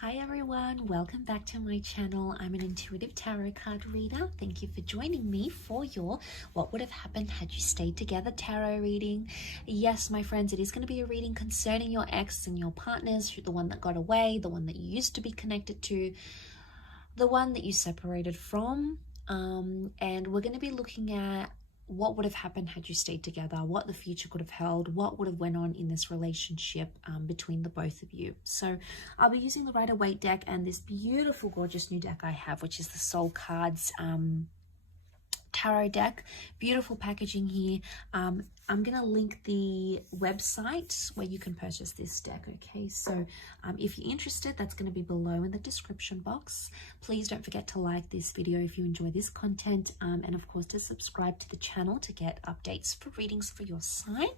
Hi everyone, welcome back to my channel. I'm an intuitive tarot card reader. Thank you for joining me for your What Would Have Happened Had You Stayed Together tarot reading. Yes, my friends, it is going to be a reading concerning your ex and your partners, the one that got away, the one that you used to be connected to, the one that you separated from. And we're going to be looking at what would have happened had you stayed together, what the future could have held, what would have went on in this relationship between the both of you. So I'll be using the Rider-Waite deck and this beautiful, gorgeous new deck I have, which is the Soul Cards tarot deck. Beautiful packaging here. I'm gonna link the website where you can purchase this deck. Okay, so if you're interested, that's going to be below in the description box. Please don't forget to like this video if you enjoy this content, and of course to subscribe to the channel to get updates for readings for your sign.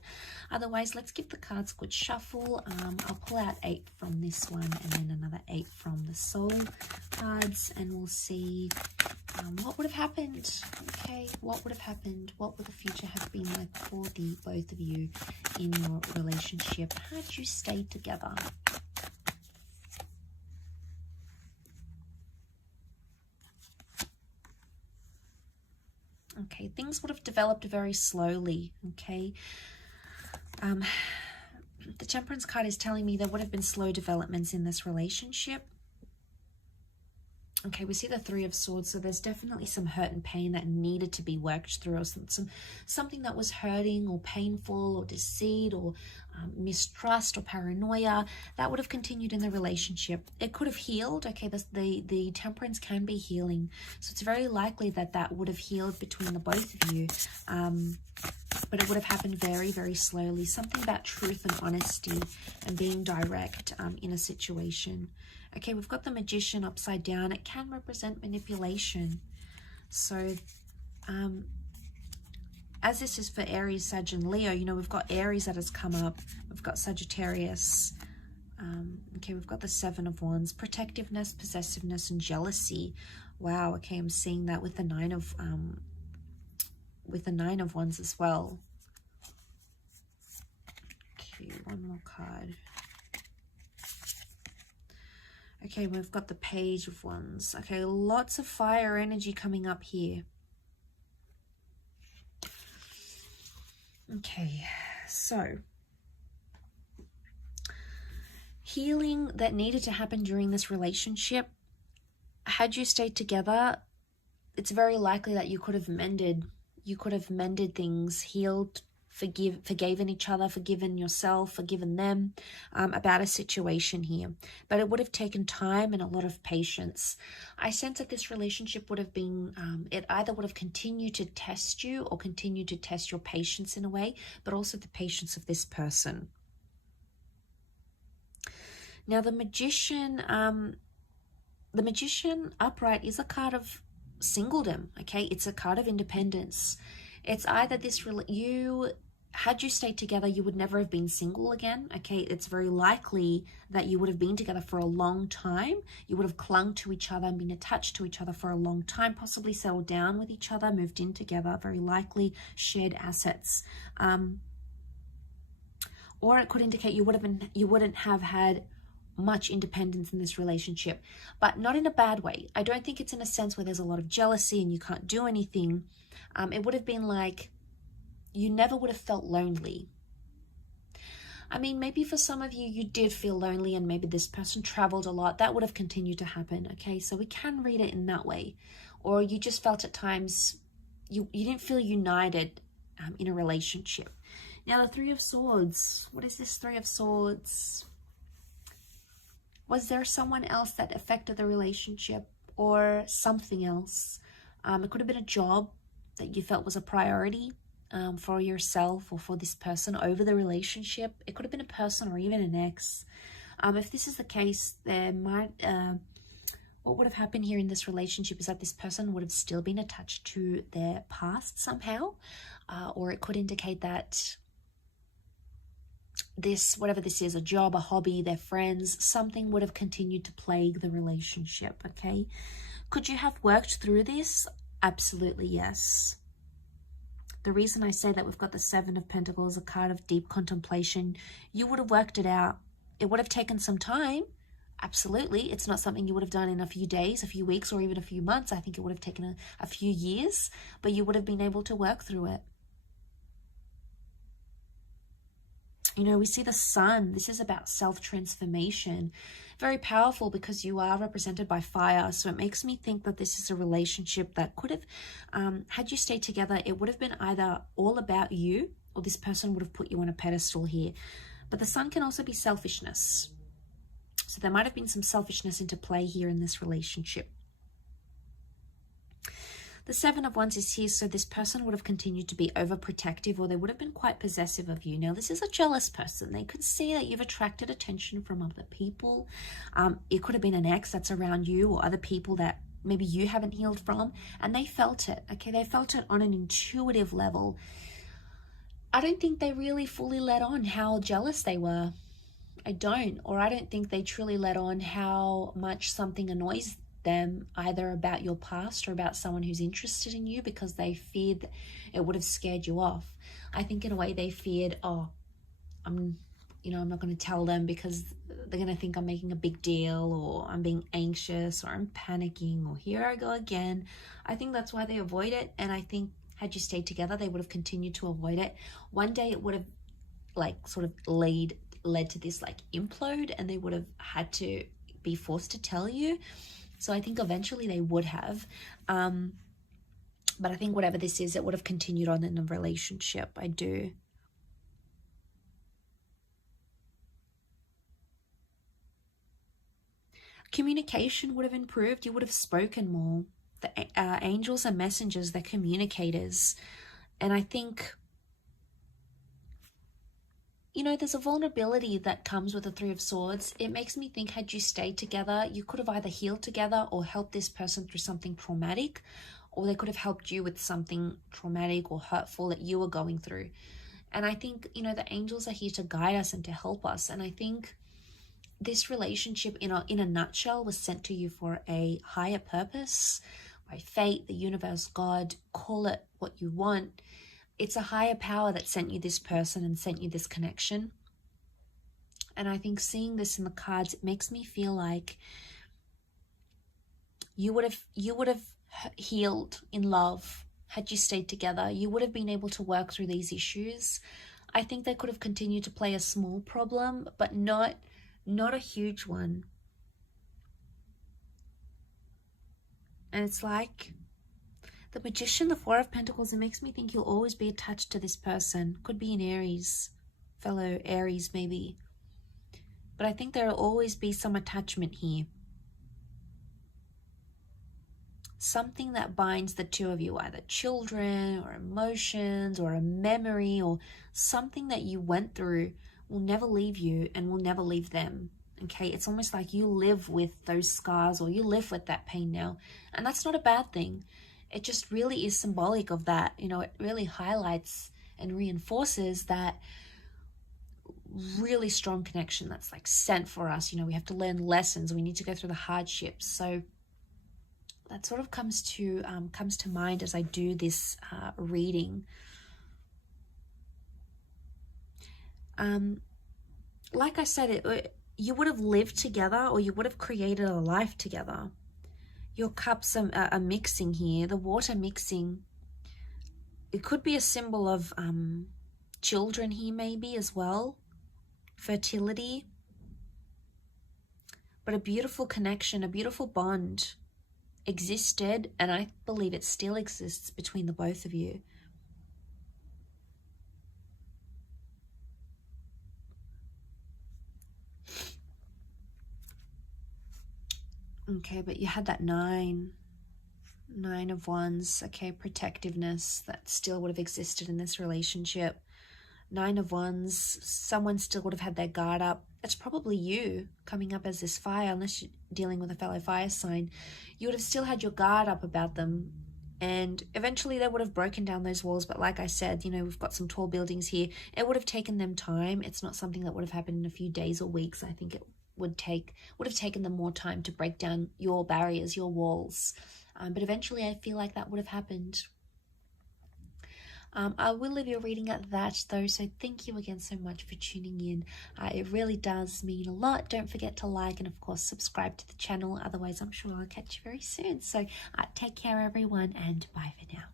Otherwise, let's give the cards a good shuffle. I'll pull out 8 from this one and then another 8 from the Soul cards, and we'll see what would have happened. Okay, what would have happened? What would the future have been like for the both of you in your relationship had you stayed together? Okay, things would have developed very slowly. Okay, the Temperance card is telling me there would have been slow developments in this relationship. Okay, we see the Three of Swords, so there's definitely some hurt and pain that needed to be worked through, or something that was hurting or painful or deceit or mistrust or paranoia that would have continued in the relationship. It could have healed. Okay, the Temperance can be healing, so it's very likely that that would have healed between the both of you, but it would have happened very, very slowly. Something about truth and honesty and being direct in a situation. Okay, we've got the Magician upside down. It can represent manipulation. So, as this is for Aries, Sag, and Leo, you know, we've got Aries that has come up. We've got Sagittarius. Okay, we've got the Seven of Wands. Protectiveness, possessiveness, and jealousy. Wow, okay, I'm seeing that with the Nine of Wands as well. Okay, one more card. Okay, we've got the Page of Wands. Okay, lots of fire energy coming up here. Okay, so healing that needed to happen during this relationship. Had you stayed together, it's very likely that you could have mended things, healed, forgiven each other, forgiven yourself, forgiven them about a situation here. But it would have taken time and a lot of patience. I sense that this relationship would have been, it either would have continued to test you or continued to test your patience in a way, but also the patience of this person. Now the Magician upright is a card of singledom. Okay, it's a card of independence. It's either this, had you stayed together, you would never have been single again. Okay, it's very likely that you would have been together for a long time. You would have clung to each other and been attached to each other for a long time, possibly settled down with each other, moved in together, very likely shared assets. Or it could indicate you wouldn't have had much independence in this relationship, but not in a bad way. I don't think it's in a sense where there's a lot of jealousy and you can't do anything. It would have been like you never would have felt lonely. I mean, maybe for some of you, you did feel lonely and maybe this person traveled a lot. That would have continued to happen. Okay, so we can read it in that way. Or you just felt at times you didn't feel united in a relationship. Now the Three of Swords. What is this Three of Swords? Was there someone else that affected the relationship or something else? It could have been a job that you felt was a priority for yourself or for this person over the relationship. It could have been a person or even an ex. If this is the case, there might what would have happened here in this relationship is that this person would have still been attached to their past somehow, or it could indicate that this, whatever this is, a job, a hobby, their friends, something would have continued to plague the relationship. Okay, could you have worked through this? Absolutely yes. The reason I say that we've got the Seven of Pentacles, a card of deep contemplation, you would have worked it out. It would have taken some time, Absolutely. It's not something you would have done in a few days, a few weeks, or even a few months. I think it would have taken a few years, but you would have been able to work through it. You know, we see the sun. This is about self-transformation. Very powerful because you are represented by fire. So it makes me think that this is a relationship that could have, had you stayed together, it would have been either all about you or this person would have put you on a pedestal here. But the sun can also be selfishness. So there might have been some selfishness into play here in this relationship. The Seven of Wands is here, so this person would have continued to be overprotective, or they would have been quite possessive of you. Now, this is a jealous person. They could see that you've attracted attention from other people. It could have been an ex that's around you or other people that maybe you haven't healed from, and they felt it, okay? They felt it on an intuitive level. I don't think they really fully let on how jealous they were. I don't think they truly let on how much something annoys them, either about your past or about someone who's interested in you, because they feared that it would have scared you off. I think in a way they feared, oh, I'm not going to tell them because they're going to think I'm making a big deal, or I'm being anxious, or I'm panicking, or here I go again. I think that's why they avoid it. And I think had you stayed together, they would have continued to avoid it. One day it would have like sort of led to this like implode, and they would have had to be forced to tell you. So I think eventually they would have, but I think whatever this is, it would have continued on in a relationship. I do. Communication would have improved. You would have spoken more. The angels are messengers, they're communicators. And I think, you know, there's a vulnerability that comes with the Three of Swords. It makes me think, had you stayed together, you could have either healed together or helped this person through something traumatic, or they could have helped you with something traumatic or hurtful that you were going through. And I think, you know, the angels are here to guide us and to help us. And I think this relationship in a nutshell was sent to you for a higher purpose, by fate, the universe, God, call it what you want. It's a higher power that sent you this person and sent you this connection. And I think seeing this in the cards, it makes me feel like you would have healed in love had you stayed together. You would have been able to work through these issues. I think they could have continued to play a small problem, but not a huge one. And it's like the Magician, the Four of Pentacles, it makes me think you'll always be attached to this person. Could be an Aries, fellow Aries maybe. But I think there'll always be some attachment here. Something that binds the two of you, either children or emotions or a memory or something that you went through will never leave you and will never leave them. Okay, it's almost like you live with those scars, or you live with that pain now. And that's not a bad thing. It just really is symbolic of that. You know, it really highlights and reinforces that really strong connection that's like sent for us. You know, we have to learn lessons. We need to go through the hardships. So that sort of comes to mind as I do this reading. Like I said, you would have lived together, or you would have created a life together. Your cups are mixing here, the water mixing. It could be a symbol of children here maybe as well, fertility. But a beautiful connection, a beautiful bond existed, and I believe it still exists between the both of you. Okay, but you had that nine of Wands. Okay, protectiveness that still would have existed in this relationship. Nine of Wands, someone still would have had their guard up. It's probably you coming up as this fire, unless you're dealing with a fellow fire sign. You would have still had your guard up about them, and eventually they would have broken down those walls. But like I said, you know, we've got some tall buildings here. It would have taken them time. It's not something that would have happened in a few days or weeks. I think it would have taken them more time to break down your barriers, your walls. But eventually I feel like that would have happened. I will leave your reading at that though, so thank you again so much for tuning in. It really does mean a lot. Don't forget to like and of course subscribe to the channel, otherwise I'm sure I'll catch you very soon. So take care everyone, and bye for now.